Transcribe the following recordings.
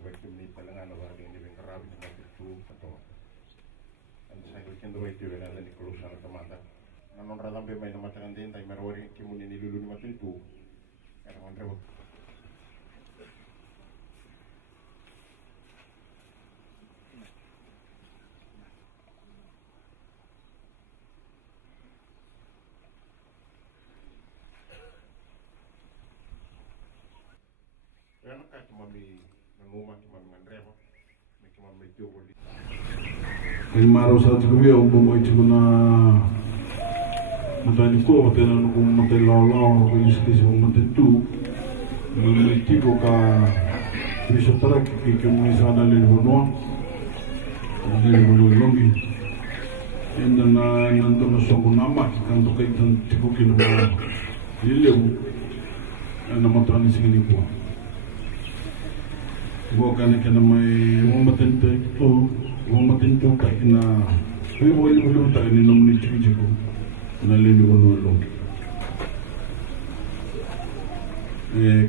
weekend ni palangan awal yang ni bengkarab ni macam tu atau anda saya weekend tu itu yang ada ni kelusan atau mata namun radang bermain macam nanti entah merwari kimun ini dulu ni macam tu kerana orang rewat kerana kan cuma ngomong cuma rewat cuma menjual Ilmaro sa tsukuya umbo itu na matani ko matena no matay lolo ko iskisi mo matentu no tipo ka biso tara ki mo isana le bono le bono longi enda na nando no songo nama kanto kay tan tipo ki no lileu na matani singini po bo kana kana mai mo matento to Wong matinto ka ina boleh tak ni nomor cuci ko na lele bono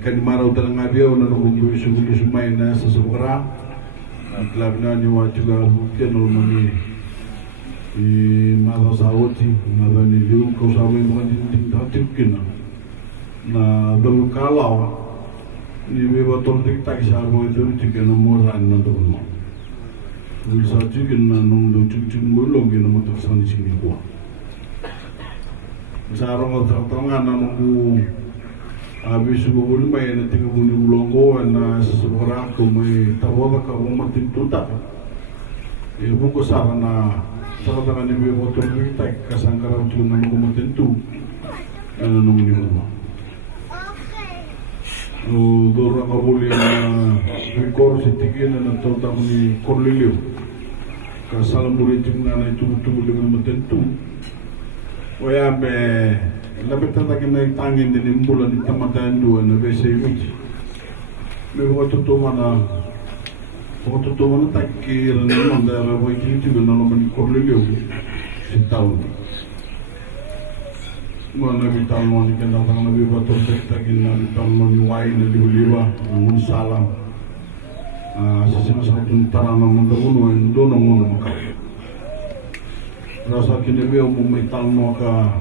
kan marau talang abia na no ko suguli sumay na sa sobra club na ni wa juga buktian no mani maro saoti na ni liu ko sawe mo din datik kina na dol kalau ni we botol tik tak sa mo itu tiga nomor ran na to no bisa juga nang do cuci ngulung gina motor sani sini kuah. Sarong tangan nanggu habis sebelum main nanti kemudian ulonggo na seseorang kami tahu apa kau matin tutak. Buku sarana sarana ni motor kita kasangkaran tu nanggu matin tu nanggu ni mana. Dorang kabuli na rekor setikin na tahu ni korlilio. Kasalam boleh cuma na itu dengan matentu. Waya be lebih tertarik naik tangin di bulan di tamatan dua na besi uji. Waktu tu mana takir na mandara wajib itu na naman korlilio setahun. Mana bital mani kena tangan nabi batur takin na bital mani wain na liwa salam. Sesama satu tanah namun terbunuh dono ngono makau. Rasa kini dia memetal maka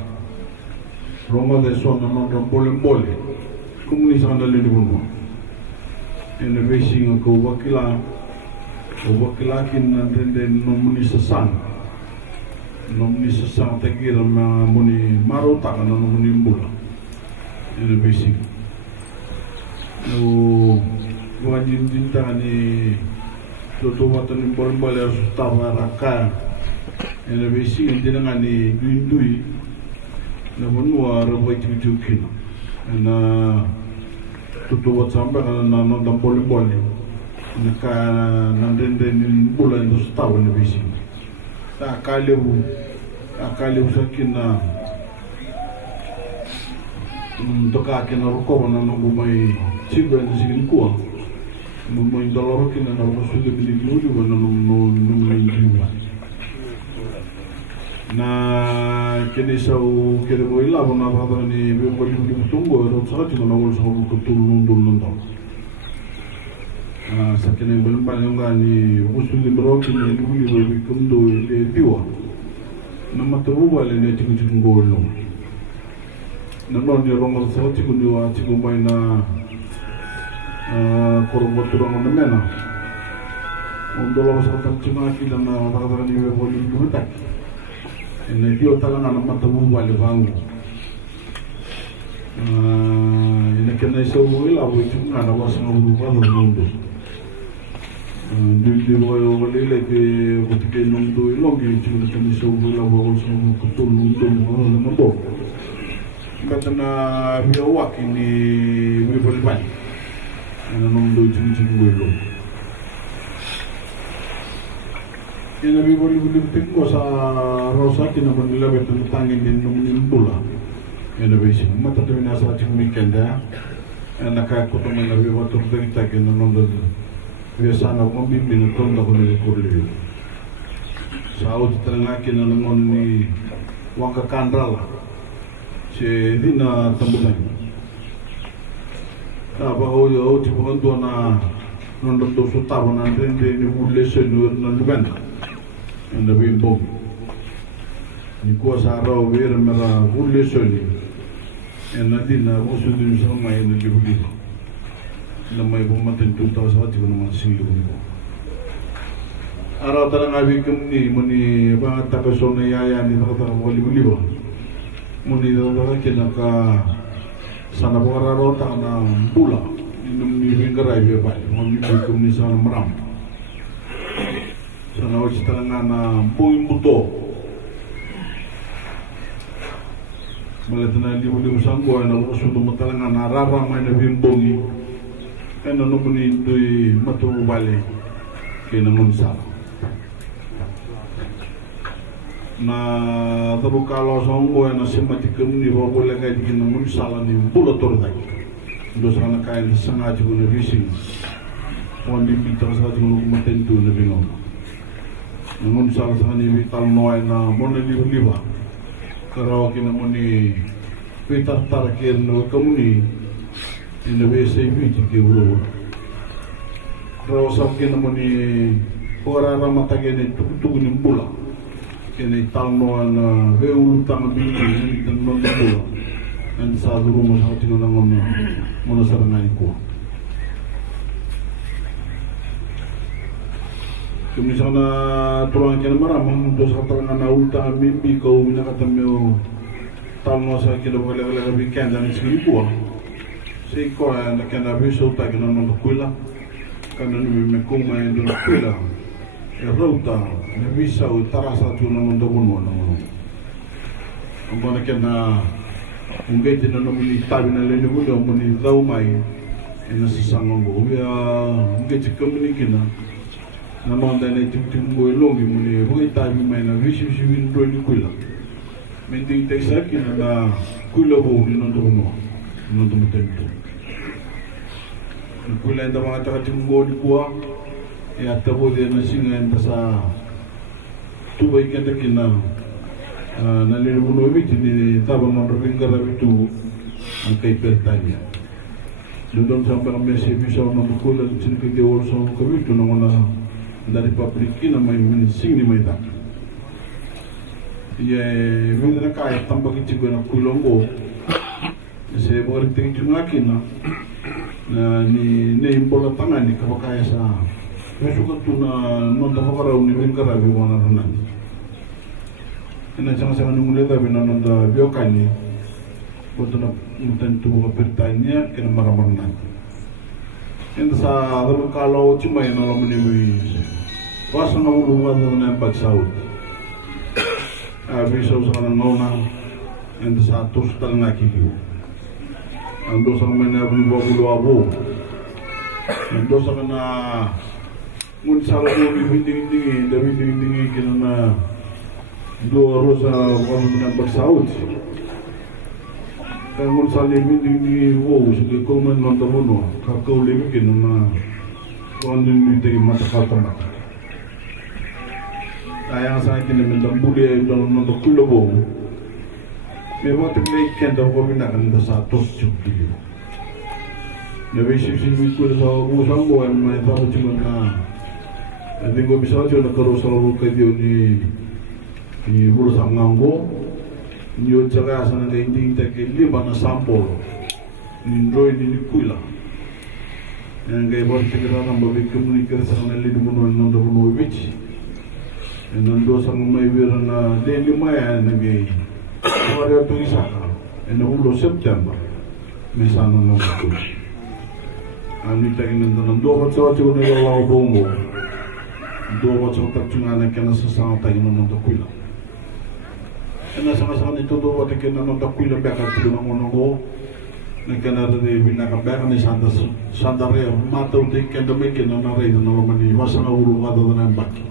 Roma deso namun boleh komunis anda lagi bunuh. Ini basing aku wakilakin nanti den nomuni sesang tegir muni marota kana nomuni bola. Ini basing. Wajib cinta ni tutu watan boleh tawa raka ene besi dengan ni duindui namun war wajib jukin na tutu wat sampai kana nang boleh naka nanden bulan tu tawa ene besi tak kali usakina untuk akin rokok nang bumai ciba ni sigin kuah Mungkin dollar kita nak sudah beli dulu juga nombor jiwa. Nah, kini sau kira boleh lah pun apa ni boleh tunggu atau sahaja kita nak boleh sama ketul. Sekarang belum banyak ni usul berok ni dulu boleh kundu le piwa. Nama tu boleh ni cikgu bolong. Nama dia orang sahaja cikgu main korang turang mana mana, untuk orang sekarang cuma kita nak orang ni boleh dibuat. Ini dia talang anak mata buat lebang. Ini kena sesuai lah, cuma ada wasang buat lebang. Di boleh lagi ketika nunggu lagi cuma kena sesuai lah, wasang ketul nunggu nunggu. Kerana dia wak ini boleh baik. Nunggu cincin gue lo. Yang lebih boleh tengok sa rosa kita menilai betul tangin di nunggu bola. Yang lebih sih, mata tu ni asal cincin weekend dah. Nak aku tu lebih betul cerita kita nunggu. Biasa nak bimbing nonton dah boleh kurli. Saud terangkan kita nunggu ni wangka kandral. Cedina tambulan. Apa oh tipu kan tu na non do su tabo na rende ni bulle senu na luben anda bimbo ni ko sa ro ver mera bulle senu en adina usu dum so mai ni libuli na mai bo maten tu ta sa ti ko na singi ko ara tarang abi kumni muni ba ta ko so na ya ni ta ko libuli bo muni do ba ke na ka sana bora ro ta na bula minum ni ringrai be ba muni ko ni sana maram sana o chitanga na buim buto malatna libuli sanggo na usu do matalanga na rara mai na bimbongi ena no muni dui matu bale ke na mun sa na tabu kalau sanggo na sematikum ni bo boleh ngai dikin mun sala ni bula tordai do sana kain sangat guna vising on di kita sangat guna matentu na bingo mun sala sana ni vital noy na mon ni liba karo kina muni vital tarakir no komuni ina vese viti ke bro karo sa kina muni ora ramata gene tuku ni bula kene talno na veul tang bi ni tan non bula and sa duru mo sa tino nang mo sa ngai ko kumi sana tulang kena marah mung dos kata na ulta mimpi kau mina kata meu talno sa kilo boleh weekend dan sekali ko sei ko na kena biso ta kena no kuila kana ni me kuma ndo kuila rauta na bisa o tarasa tu na mundo bono na mono ambona kena ungeti na no mili tabi na leni mundo moni dau mai ina sisango ya ungeti komunikina na manda na tim go longi moni hoi tabi mai na visi win do ni kuila menti teksa kina na kuila bo ni no do no do mutento kuila nda mga takatim go ni kuwa ya tabo dia na singa enta sa tubai kenta kina na lele buno biti ni taba na ringara bitu ang kay pertanya dudong sampai ang mesi bisa na tukula sin ke de orso ko bitu na mona dari pabriki na may minsing ni may ta ye vende na kay tambak iti ko na kulongo se mo rin tingin na ni imbola tangan ni kabakaya sa Mesuk tu na nonton orang ni ringkara biwana ranan. Ina jangan nunggu leda bina nonton biokan ni. Betul na tentu pertanya kena marah-marah. Ina sa dalam kalau cuma yang orang menemui. Pas na ulungan na nampak saud. Bisa usaha nona. Ina sa terus talangaki kiu. Ando sa mana bulu abu. Ando sa mana mun sala mo binding kina na do rosa wala na bagsaud kan mun sala binding wo sige ko man non tabono ka ko lemi kina na wandin ni te mata kata ayang sa kina men dambule don non to kulobo me mo te play kenda ko bina kan sa tos chukti na besi sini ko sa usango ay may tawo chimana Minggu misalnya nak kerus selalu kerja ni bursa nganggo, ni ucara sana kendi tak lima na sampul, ni roy ni kuila. Yang gaya buat kita orang babi komunikasi sana lidi bunuh nanda bunuh bici. Nando sang mai birana leli maya nagi. Awalnya tu isaka. Ena ulo September, mesana nando. Ani tak nando macam macam ni kalau bongo. Dua macam tercungan kena sesama tadi menonton kuila. Kena sama-sama itu dua waktu kena nonton kuila berkat tu nak menunggu. Kena ada bina berkat ni sandar ya mata untuk kena mungkin nak reda nak mani masa nak ulu ada dengan baki.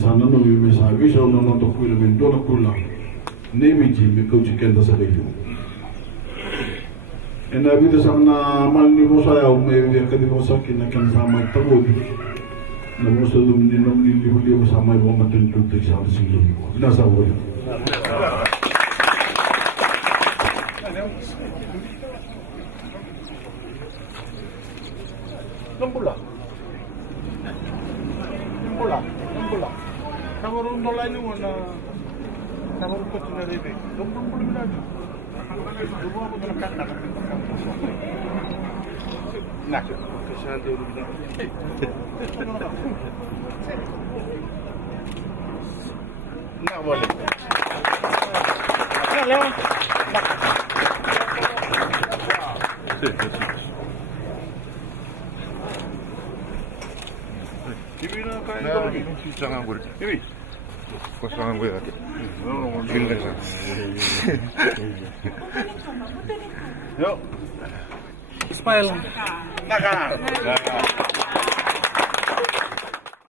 Sana nunggu mesa bisa nonton kuila menonton kuila. Nemi mikau cikenda sebelum. Ena vida sana mal ni bosa ya umai dia kadi bosa kena kena sama tabu. Namun sebelum ni nom ni liu bersama ibu maten tu tersiap singgung. Nasa boleh. Gambula. Kamu nolai ni mana? Kamu rupa tinggal di sini. Gambula lagi. Dulu aku nak kata. Nak. Kesan tu dulu. Nak boleh. Nak lewat. Nak. Ini nak kaya ni. Jangan boleh. Ini. Kosongan gue lagi. Pindah sana. Yo. Ismail. Nakal.